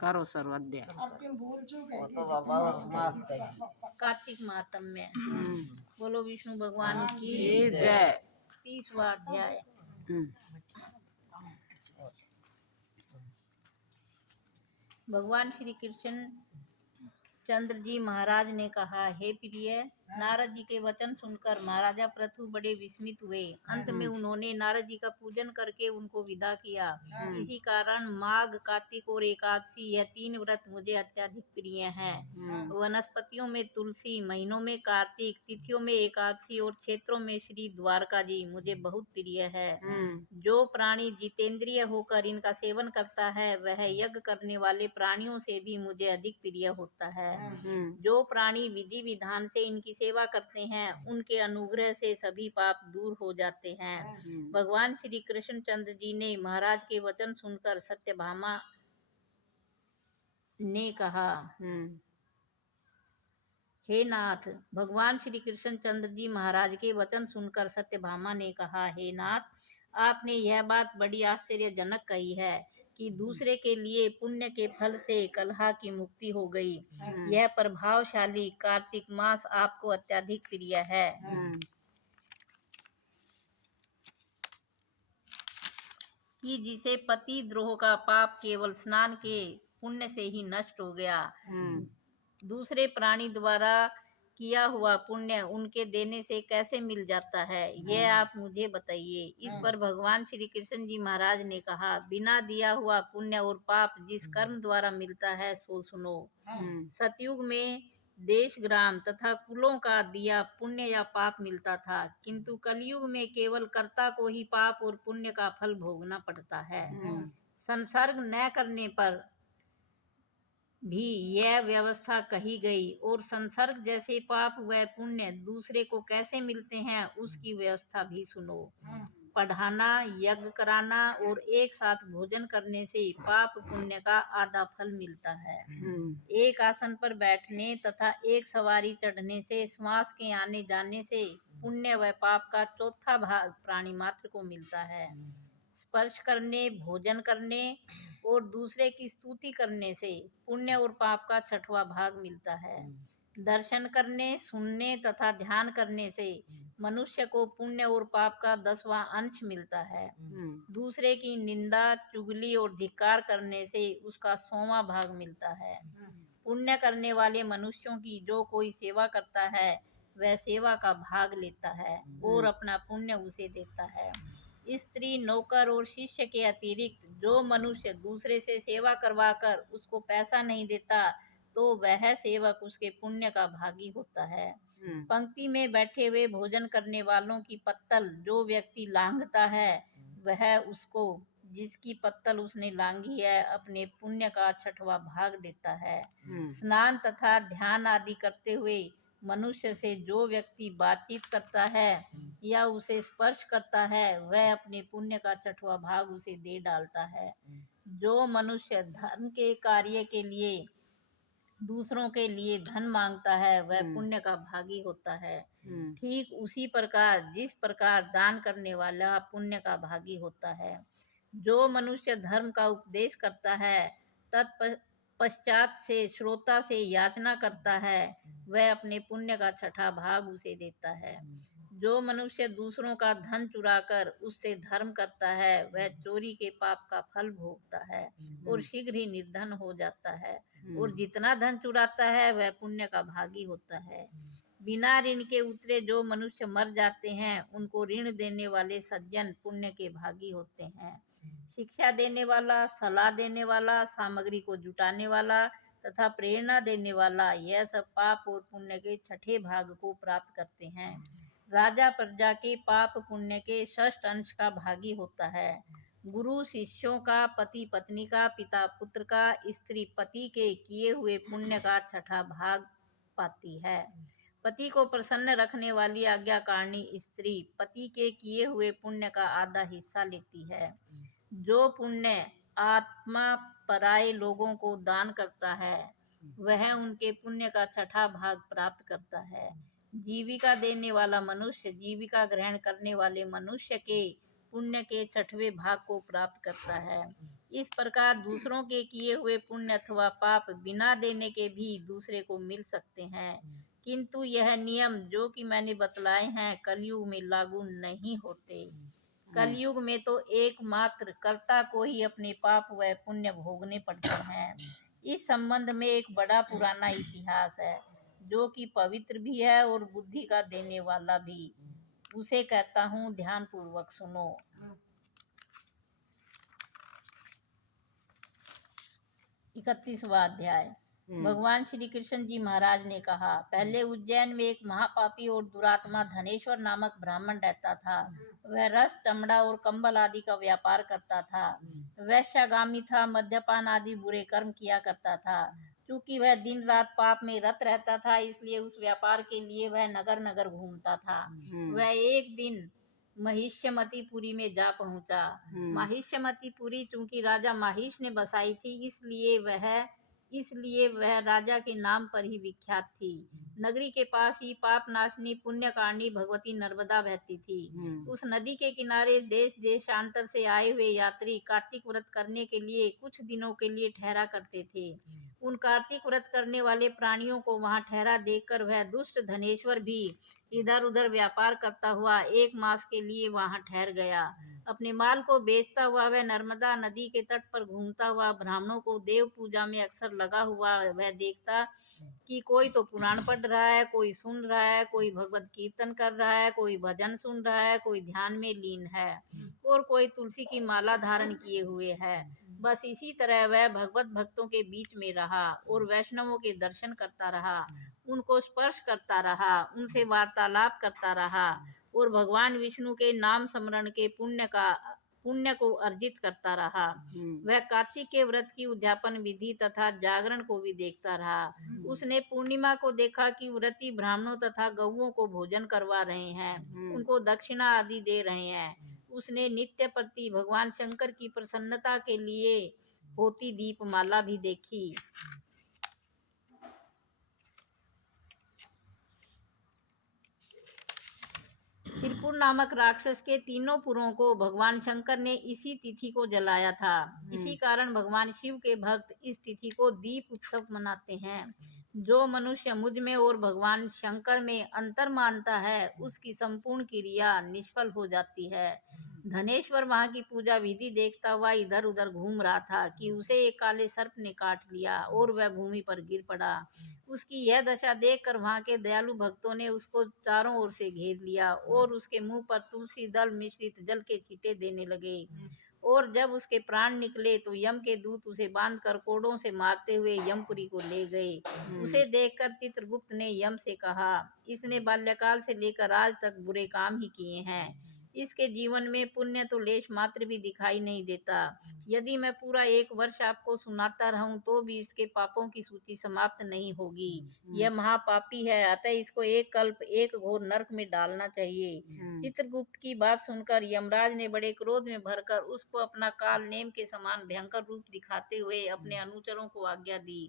करो सर्वाध्याय। कार्तिक महात्म्य। बोलो विष्णु भगवान की जय। 30वां अध्याय। भगवान श्री कृष्ण चंद्र जी महाराज ने कहा, हे प्रिय, नारद जी के वचन सुनकर महाराजा पृथु बड़े विस्मित हुए। अंत में उन्होंने नारद जी का पूजन करके उनको विदा किया। इसी कारण माघ, कार्तिक और एकादशी, यह 3 व्रत मुझे अत्यधिक प्रिय हैं। वनस्पतियों में तुलसी, महीनों में कार्तिक, तिथियों में एकादशी और क्षेत्रों में श्री द्वारका जी मुझे बहुत प्रिय है। जो प्राणी जितेंद्रिय होकर इनका सेवन करता है, वह यज्ञ करने वाले प्राणियों से भी मुझे अधिक प्रिय होता है। जो प्राणी विधि विधान से इनकी सेवा करते हैं, उनके अनुग्रह से सभी पाप दूर हो जाते हैं। भगवान श्री कृष्ण चंद्र जी ने महाराज के वचन सुनकर सत्यभामा ने कहा, हे नाथ। भगवान श्री कृष्ण चंद्र जी महाराज के वचन सुनकर सत्यभामा ने कहा, हे नाथ, आपने यह बात बड़ी आश्चर्यजनक कही है कि दूसरे के लिए पुण्य के फल से कलह की मुक्ति हो गई। यह प्रभावशाली कार्तिक मास आपको अत्यधिक प्रिय है। कि जिसे पति द्रोह का पाप केवल स्नान के पुण्य से ही नष्ट हो गया। दूसरे प्राणी द्वारा किया हुआ पुण्य उनके देने से कैसे मिल जाता है, यह आप मुझे बताइए। इस पर भगवान श्री कृष्ण जी महाराज ने कहा, बिना दिया हुआ पुण्य और पाप जिस कर्म द्वारा मिलता है, सो सुनो। सतयुग में देश, ग्राम तथा कुलों का दिया पुण्य या पाप मिलता था, किंतु कलयुग में केवल कर्ता को ही पाप और पुण्य का फल भोगना पड़ता है। संसर्ग न करने पर भी यह व्यवस्था कही गई, और संसर्ग जैसे पाप व पुण्य दूसरे को कैसे मिलते हैं, उसकी व्यवस्था भी सुनो। पढ़ाना, यज्ञ कराना और एक साथ भोजन करने से पाप पुण्य का आधा फल मिलता है। एक आसन पर बैठने तथा एक सवारी चढ़ने से, श्वास के आने जाने से पुण्य व पाप का चौथा भाग प्राणी मात्र को मिलता है। स्पर्श करने, भोजन करने और दूसरे की स्तुति करने से पुण्य और पाप का 6वां भाग मिलता है। दर्शन करने, सुनने तथा ध्यान करने से मनुष्य को पुण्य और पाप का 10वां अंश मिलता है। दूसरे की निंदा, चुगली और धिक्कार करने से उसका 100वां भाग मिलता है। पुण्य करने वाले मनुष्यों की जो कोई सेवा करता है, वह सेवा का भाग लेता है और अपना पुण्य उसे देता है। स्त्री, नौकर और शिष्य के अतिरिक्त जो मनुष्य दूसरे से सेवा करवाकर उसको पैसा नहीं देता, तो वह सेवक उसके पुण्य का भागी होता है। पंक्ति में बैठे हुए भोजन करने वालों की पत्तल जो व्यक्ति लांघता है, वह उसको जिसकी पत्तल उसने लांघी है, अपने पुण्य का 6वां भाग देता है। स्नान तथा ध्यान आदि करते हुए मनुष्य से जो व्यक्ति बातचीत करता है या उसे स्पर्श करता है, वह अपने पुण्य का 6वां भाग उसे दे डालता है। जो मनुष्य धर्म के कार्य के लिए दूसरों के लिए धन मांगता है, वह पुण्य का भागी होता है। ठीक उसी प्रकार जिस प्रकार दान करने वाला पुण्य का भागी होता है। जो मनुष्य धर्म का उपदेश करता है, तत्पश्चात से श्रोता से याचना करता है, वह अपने पुण्य का 6वां भाग उसे देता है। जो मनुष्य दूसरों का धन चुराकर उससे धर्म करता है, वह चोरी के पाप का फल भोगता है और शीघ्र ही निर्धन हो जाता है। और जितना धन चुराता है, वह पुण्य का भागी होता है। बिना ऋण के उतरे जो मनुष्य मर जाते हैं, उनको ऋण देने वाले सज्जन पुण्य के भागी होते हैं। शिक्षा देने वाला, सलाह देने वाला, सामग्री को जुटाने वाला तथा प्रेरणा देने वाला, यह सब पाप और पुण्य के 6ठे भाग को प्राप्त करते हैं। राजा प्रजा के पाप पुण्य के 6ठ अंश का भागी होता है। गुरु शिष्यों का, पति पत्नी का, पिता पुत्र का, स्त्री पति के किए हुए पुण्य का 6ठा भाग पाती है। पति को प्रसन्न रखने वाली आज्ञाकारिणी स्त्री पति के किए हुए पुण्य का आधा हिस्सा लेती है। जो पुण्य आत्मा पराये लोगों को दान करता है, वह उनके पुण्य का 6ठा भाग प्राप्त करता है। जीविका देने वाला मनुष्य जीविका ग्रहण करने वाले मनुष्य के पुण्य के 6वें भाग को प्राप्त करता है। इस प्रकार दूसरों के किए हुए पुण्य अथवा पाप बिना देने के भी दूसरे को मिल सकते हैं, किंतु यह नियम जो कि मैंने बतलाए हैं कलयुग में लागू नहीं होते। कलयुग में तो एकमात्र कर्ता को ही अपने पाप व पुण्य भोगने पड़ते हैं। इस संबंध में एक बड़ा पुराना इतिहास है जो कि पवित्र भी है और बुद्धि का देने वाला भी। उसे कहता हूँ, ध्यान पूर्वक सुनो। 31वां अध्याय। भगवान श्री कृष्ण जी महाराज ने कहा, पहले उज्जैन में एक महापापी और दुरात्मा धनेश्वर नामक ब्राह्मण रहता था। वह रस, चमड़ा और कंबल आदि का व्यापार करता था। वैश्यागामी था, मद्यपान आदि बुरे कर्म किया करता था। क्योंकि वह दिन रात पाप में रत रहता था, इसलिए उस व्यापार के लिए वह नगर नगर घूमता था। वह एक दिन महिष्यमतीपुरी में जा पहुंचा। महिष्यमतीपुरी चूंकि राजा महिष ने बसाई थी, इसलिए वह राजा के नाम पर ही विख्यात थी। नगरी के पास ही पाप नाशनी पुण्यकारिणी भगवती नर्मदा बहती थी। उस नदी के किनारे देश देशांतर से आए हुए यात्री कार्तिक व्रत करने के लिए कुछ दिनों के लिए ठहरा करते थे। उन कार्तिक व्रत करने वाले प्राणियों को वहां ठहरा देखकर वह दुष्ट धनेश्वर भी इधर उधर व्यापार करता हुआ 1 मास के लिए वहां ठहर गया। अपने माल को बेचता हुआ वह नर्मदा नदी के तट पर घूमता हुआ ब्राह्मणों को देव पूजा में अक्सर लगा हुआ वह देखता कि कोई तो पुराण पढ़ रहा है, कोई सुन रहा है, कोई भगवत कीर्तन कर रहा है, कोई भजन सुन रहा है, कोई ध्यान में लीन है और कोई तुलसी की माला धारण किए हुए है। बस इसी तरह वह भगवत भक्तों के बीच में रहा और वैष्णवों के दर्शन करता रहा, उनको स्पर्श करता रहा, उनसे वार्तालाप करता रहा और भगवान विष्णु के नाम स्मरण के पुण्य को अर्जित करता रहा। वह कार्तिक के व्रत की उद्यापन विधि तथा जागरण को भी देखता रहा। उसने पूर्णिमा को देखा कि व्रती ब्राह्मणों तथा गौओं को भोजन करवा रहे हैं, उनको दक्षिणा आदि दे रहे हैं। उसने नित्य प्रति भगवान शंकर की प्रसन्नता के लिए होती दीपमाला भी देखी। त्रिपुर नामक राक्षस के 3 पुरों को भगवान शंकर ने इसी तिथि को जलाया था। इसी कारण भगवान शिव के भक्त इस तिथि को दीप उत्सव मनाते हैं। जो मनुष्य मुझ में और भगवान शंकर में अंतर मानता है, उसकी संपूर्ण क्रिया निष्फल हो जाती है। धनेश्वर वहाँ की पूजा विधि देखता हुआ इधर उधर घूम रहा था कि उसे एक काले सर्प ने काट लिया और वह भूमि पर गिर पड़ा। उसकी यह दशा देखकर वहाँ के दयालु भक्तों ने उसको चारों ओर से घेर लिया और उसके मुंह पर तुलसी दल मिश्रित जल के छींटे देने लगे। और जब उसके प्राण निकले तो यम के दूत उसे बांधकर कोड़ों से मारते हुए यमपुरी को ले गए। उसे देखकर चित्रगुप्त ने यम से कहा, इसने बाल्यकाल से लेकर आज तक बुरे काम ही किए हैं। इसके जीवन में पुण्य तो लेश मात्र भी दिखाई नहीं देता। यदि मैं पूरा 1 वर्ष आपको सुनाता रहूं तो भी इसके पापों की सूची समाप्त नहीं होगी। यह महापापी है, अतः इसको 1 कल्प 1 घोर नरक में डालना चाहिए। चित्रगुप्त की बात सुनकर यमराज ने बड़े क्रोध में भरकर उसको अपना काल नेम के समान भयंकर रूप दिखाते हुए अपने अनुचरों को आज्ञा दी।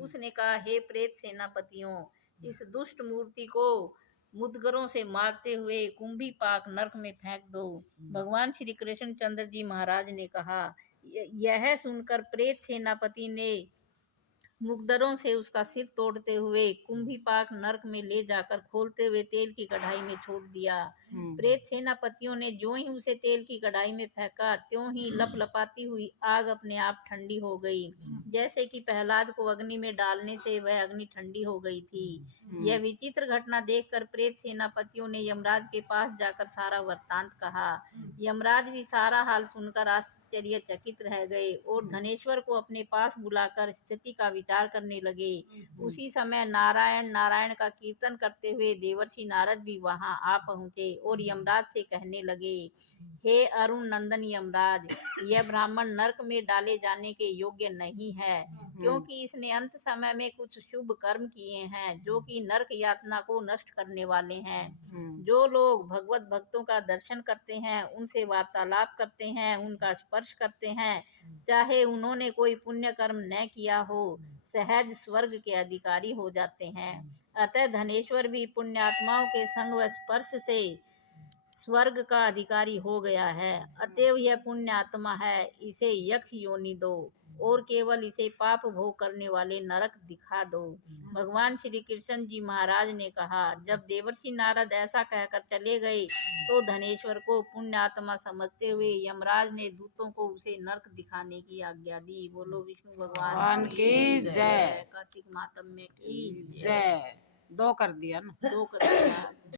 उसने कहा, हे प्रेत सेनापतियों, इस दुष्ट मूर्ति को मुद्गरों से मारते हुए कुंभीपाक नरक में फेंक दो। भगवान श्री कृष्ण चंद्र जी महाराज ने कहा। यह सुनकर प्रेत सेनापति ने मुग्दरों से उसका सिर तोड़ते हुए कुंभीपाक नरक में ले जाकर खोलते हुए तेल की कढ़ाई में छोड़ दिया। प्रेत सेनापतियों ने जो ही उसे तेल की कढ़ाई में फेंका, त्यों ही लपलपाती हुई आग अपने आप ठंडी हो गई, जैसे कि प्रहलाद को अग्नि में डालने से वह अग्नि ठंडी हो गई थी। यह विचित्र घटना देखकर प्रेत सेनापतियों ने यमराज के पास जाकर सारा वृत्तांत कहा। यमराज भी सारा हाल सुनकर आश्चर्यचकित रह गए और धनेश्वर को अपने पास बुलाकर स्थिति का विचार करने लगे। उसी समय नारायण नारायण का कीर्तन करते हुए देवर्षि नारद भी वहां आ पहुंचे और यमराज से कहने लगे, हे अरुण नंदन यमराज, यह ब्राह्मण नरक में डाले जाने के योग्य नहीं है, क्योंकि इसने अंत समय में कुछ शुभ कर्म किए हैं जो कि नरक यातना को नष्ट करने वाले हैं। जो लोग भगवत भक्तों का दर्शन करते हैं, उनसे वार्तालाप करते हैं, उनका स्पर्श करते हैं, चाहे उन्होंने कोई पुण्य कर्म न किया हो, सहज स्वर्ग के अधिकारी हो जाते हैं। अतः धनेश्वर भी पुण्यात्माओं के संग व स्पर्श से स्वर्ग का अधिकारी हो गया है, अतएव यह पुण्य आत्मा है, इसे यक्ष योनि दो और केवल इसे पाप भोग करने वाले नरक दिखा दो। भगवान श्री कृष्ण जी महाराज ने कहा, जब देवर्षि नारद ऐसा कहकर चले गए तो धनेश्वर को पुण्य आत्मा समझते हुए यमराज ने दूतों को उसे नरक दिखाने की आज्ञा दी। बोलो विष्णु भगवान की जय। कार्तिक मातम में की जय। जय। 2 कर दिया ना। 2 कर दिया।